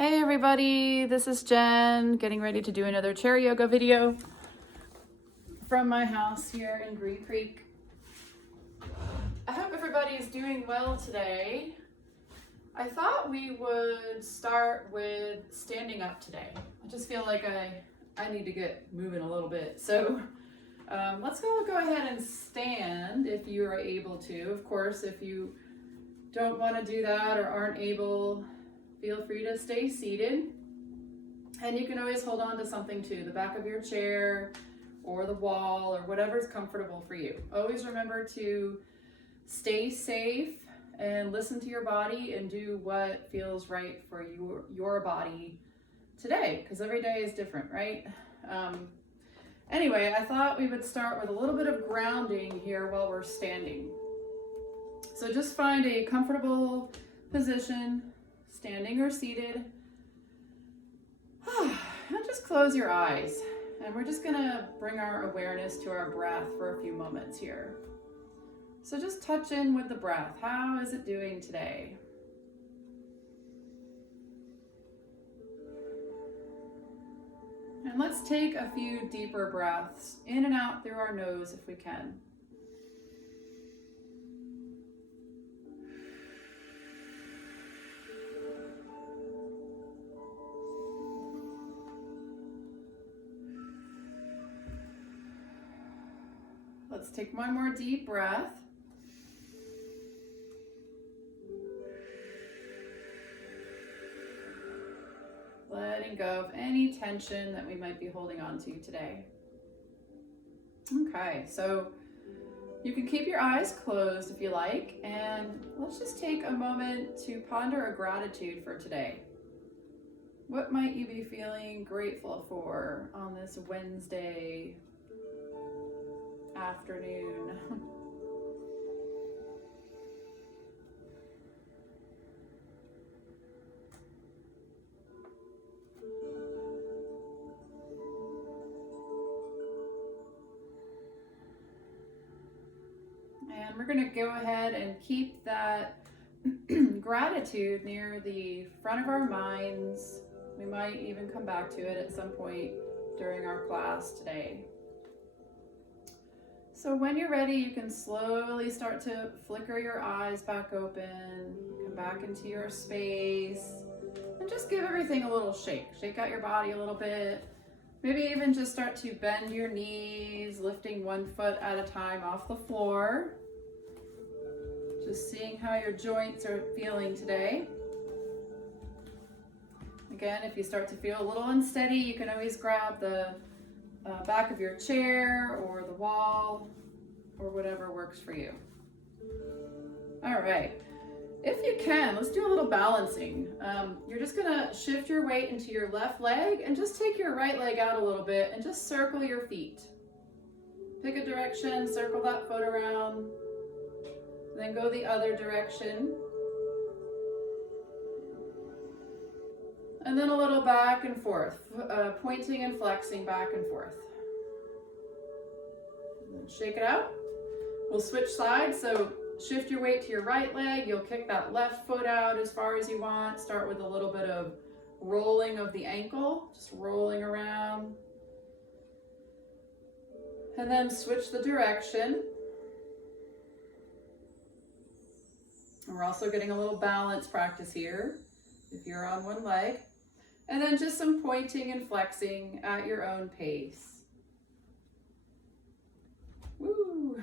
Hey everybody, this is Jen, getting ready to do another chair yoga video from my house here in Green Creek. I hope everybody is doing well today. I thought we would start with standing up today. I just feel like I need to get moving a little bit. So let's go ahead and stand if you are able to. Of course, if you don't want to do that or aren't able, feel free to stay seated, and you can always hold on to something too, the back of your chair or the wall or whatever's comfortable for you. Always remember to stay safe and listen to your body and do what feels right for your body today, because every day is different, right? Anyway, I thought we would start with a little bit of grounding here while we're standing. So just find a comfortable position, standing or seated, and just close your eyes. And we're just gonna bring our awareness to our breath for a few moments here. So just touch in with the breath. How is it doing today? And let's take a few deeper breaths in and out through our nose if we can. Let's take one more deep breath. Letting go of any tension that we might be holding on to today. Okay, so you can keep your eyes closed if you like, and let's just take a moment to ponder a gratitude for today. What might you be feeling grateful for on this Wednesday afternoon? And we're going to go ahead and keep that gratitude near the front of our minds. We might even come back to it at some point during our class today. So when you're ready, you can slowly start to flicker your eyes back open, come back into your space, and just give everything a little shake. Shake out your body a little bit. Maybe even just start to bend your knees, lifting one foot at a time off the floor. Just seeing how your joints are feeling today. Again, if you start to feel a little unsteady, you can always grab the back of your chair or the wall or whatever works for you. All right, if you can, let's do a little balancing. You're just gonna shift your weight into your left leg and just take your right leg out a little bit and just circle your feet. Pick a direction, circle that foot around, then go the other direction. And then a little back and forth, pointing and flexing back and forth. And then shake it out. We'll switch sides, so shift your weight to your right leg. You'll kick that left foot out as far as you want. Start with a little bit of rolling of the ankle, just rolling around. And then switch the direction. And we're also getting a little balance practice here if you're on one leg. And then just some pointing and flexing at your own pace. Woo!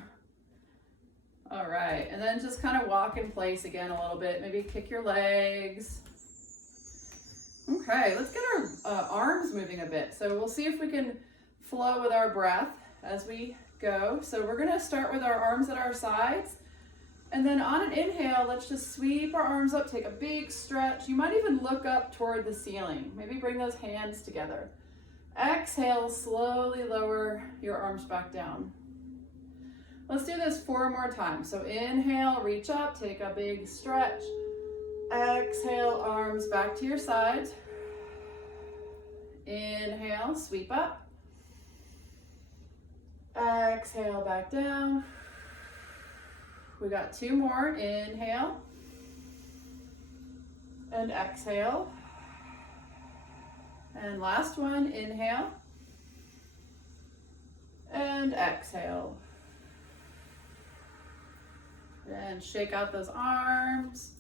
All right, and then just kind of walk in place again a little bit. Maybe kick your legs. Okay, let's get our arms moving a bit. So we'll see if we can flow with our breath as we go. So we're gonna start with our arms at our sides. And then on an inhale, let's just sweep our arms up, take a big stretch. You might even look up toward the ceiling. Maybe bring those hands together. Exhale, slowly lower your arms back down. Let's do this 4 more times. So inhale, reach up, take a big stretch. Exhale, arms back to your sides. Inhale, sweep up. Exhale, back down. We got 2 more. Inhale and exhale. And last one, inhale. And exhale. And shake out those arms.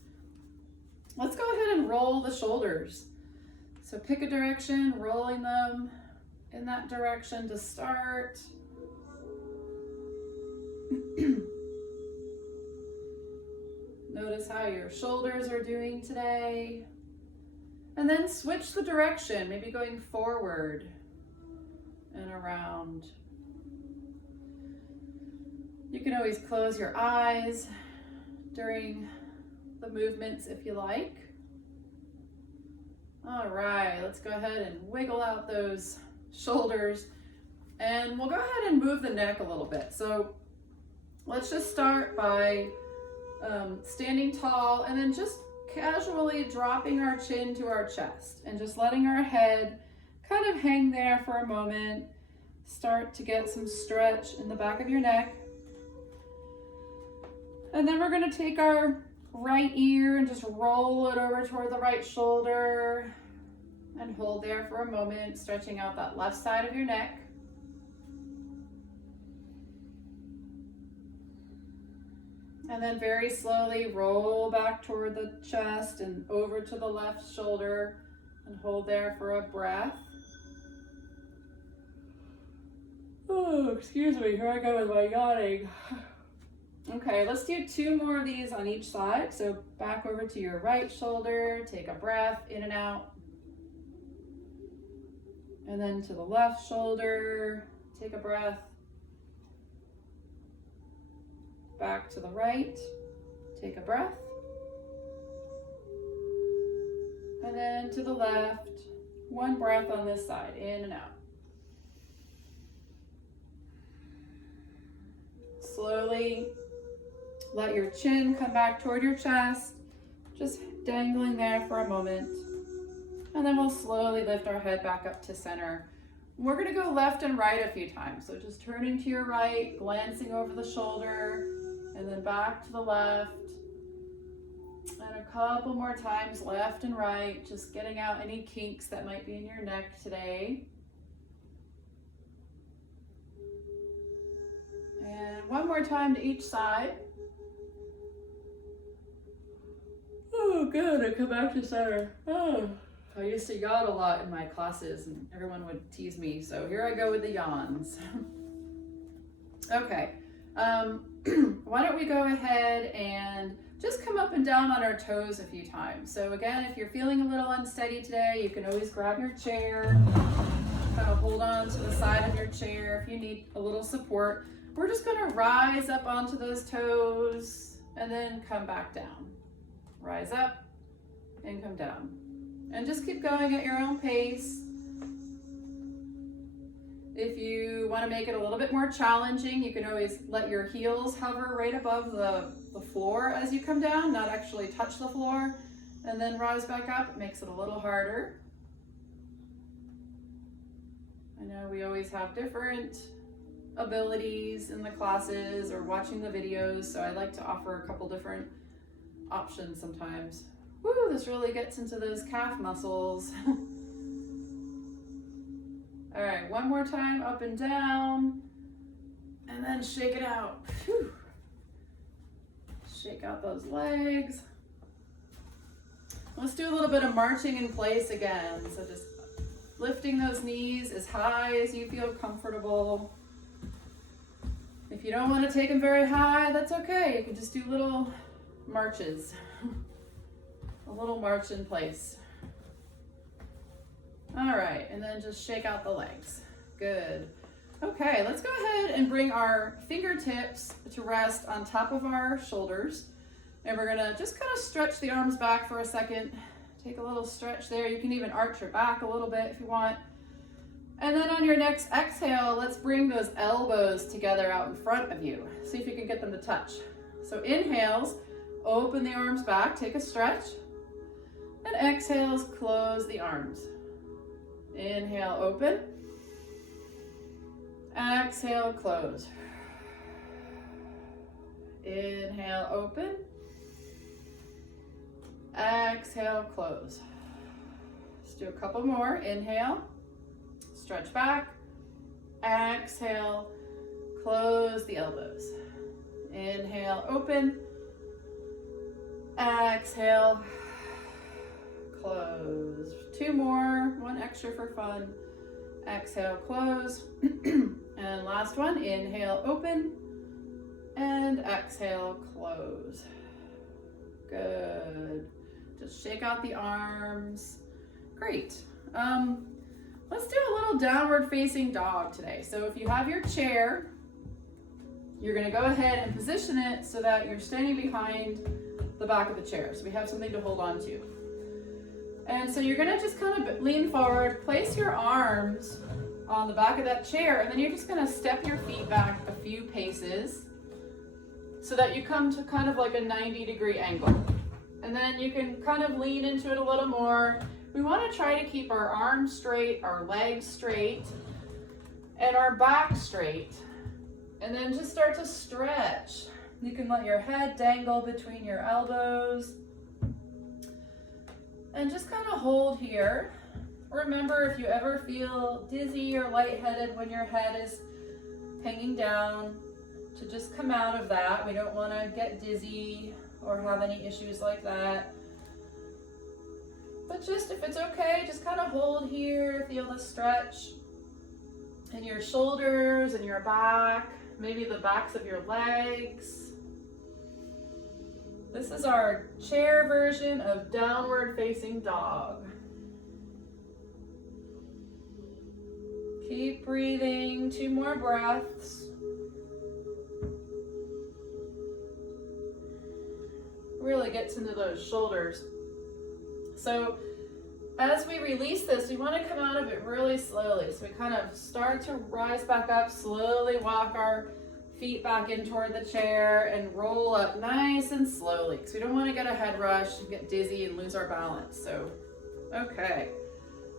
Let's go ahead and roll the shoulders. So pick a direction, rolling them in that direction to start. Notice how your shoulders are doing today. And then switch the direction, maybe going forward and around. You can always close your eyes during the movements if you like. All right, let's go ahead and wiggle out those shoulders, and we'll go ahead and move the neck a little bit. So let's just start by standing tall and then just casually dropping our chin to our chest and just letting our head kind of hang there for a moment. Start to get some stretch in the back of your neck. And then we're going to take our right ear and just roll it over toward the right shoulder and hold there for a moment, stretching out that left side of your neck. And then very slowly roll back toward the chest and over to the left shoulder and hold there for a breath. Oh, excuse me, here I go with my yawning. Okay, let's do 2 more of these on each side. So back over to your right shoulder, take a breath in and out. And then to the left shoulder, take a breath. Back to the right, take a breath. And then to the left, 1 breath on this side, in and out. Slowly let your chin come back toward your chest, just dangling there for a moment. And then we'll slowly lift our head back up to center. We're going to go left and right a few times. So just turning to your right, glancing over the shoulder, and then back to the left. And a couple more times left and right, just getting out any kinks that might be in your neck today. And 1 more time to each side. Oh, good. I come back to center. Oh, I used to yawn a lot in my classes and everyone would tease me. So here I go with the yawns. Okay. Why don't we go ahead and just come up and down on our toes a few times. So again, if you're feeling a little unsteady today, you can always grab your chair, kind of hold on to the side of your chair if you need a little support. We're just going to rise up onto those toes and then come back down. Rise up and come down. And just keep going at your own pace. If you want to make it a little bit more challenging, you can always let your heels hover right above the floor as you come down, not actually touch the floor, and then rise back up. It makes it a little harder. I know we always have different abilities in the classes or watching the videos, so I like to offer a couple different options sometimes. Woo, this really gets into those calf muscles. All right, 1 more time, up and down, and then shake it out. Whew. Shake out those legs. Let's do a little bit of marching in place again. So just lifting those knees as high as you feel comfortable. If you don't want to take them very high, that's okay. You can just do little marches. A little march in place. All right, and then just shake out the legs. Good. Okay, let's go ahead and bring our fingertips to rest on top of our shoulders. And we're gonna just kind of stretch the arms back for a second. Take a little stretch there. You can even arch your back a little bit if you want. And then on your next exhale, let's bring those elbows together out in front of you. See if you can get them to touch. So inhales, open the arms back, take a stretch. And exhales, close the arms. Inhale, open. Exhale, close. Inhale, open. Exhale, close. do a couple more. Inhale, stretch back, exhale, close the elbows. Inhale, open, exhale, close. Two more, one extra for fun. Exhale, close. And last one, inhale, open, and exhale, close. Good. Just shake out the arms. Great. Let's do a little downward facing dog today. So if you have your chair, you're gonna go ahead and position it so that you're standing behind the back of the chair. So we have something to hold on to. And so you're gonna just kind of lean forward, place your arms on the back of that chair, and then you're just gonna step your feet back a few paces so that you come to kind of like a 90-degree angle. And then you can kind of lean into it a little more. We wanna try to keep our arms straight, our legs straight, and our back straight. And then just start to stretch. You can let your head dangle between your elbows. And just kind of hold here. Remember, if you ever feel dizzy or lightheaded when your head is hanging down, to just come out of that. We don't want to get dizzy or have any issues like that. But just, if it's okay, just kind of hold here, feel the stretch in your shoulders and your back, maybe the backs of your legs. This is our chair version of downward facing dog. Keep breathing, 2 more breaths. Really gets into those shoulders. So as we release this, we want to come out of it really slowly. So we kind of start to rise back up, slowly walk our feet back in toward the chair and roll up nice and slowly, because we don't want to get a head rush and get dizzy and lose our balance. So, okay.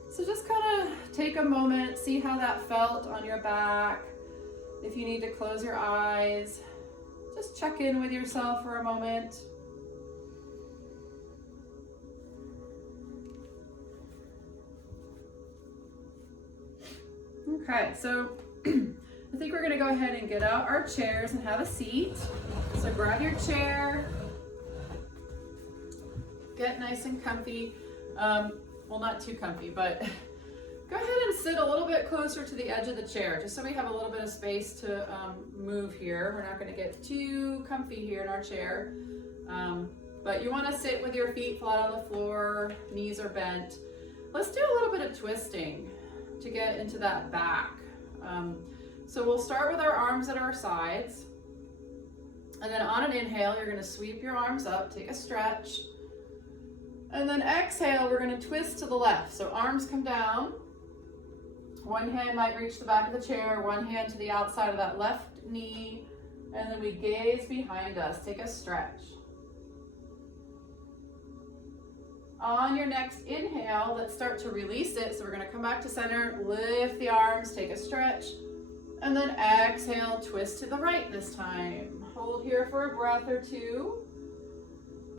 So just kind of take a moment, see how that felt on your back. If you need to close your eyes, just check in with yourself for a moment. Okay, so I think we're gonna go ahead and get out our chairs and have a seat. So grab your chair, get nice and comfy. Well, not too comfy, but go ahead and sit a little bit closer to the edge of the chair, just so we have a little bit of space to move here. We're not gonna get too comfy here in our chair. But you wanna sit with your feet flat on the floor, knees are bent. Let's do a little bit of twisting to get into that back. So we'll start with our arms at our sides. And then on an inhale, you're gonna sweep your arms up, take a stretch. And then exhale, we're gonna twist to the left. So arms come down. One hand might reach the back of the chair, one hand to the outside of that left knee. And then we gaze behind us, take a stretch. On your next inhale, let's start to release it. So we're gonna come back to center, lift the arms, take a stretch, and then exhale, twist to the right this time. Hold here for a breath or two.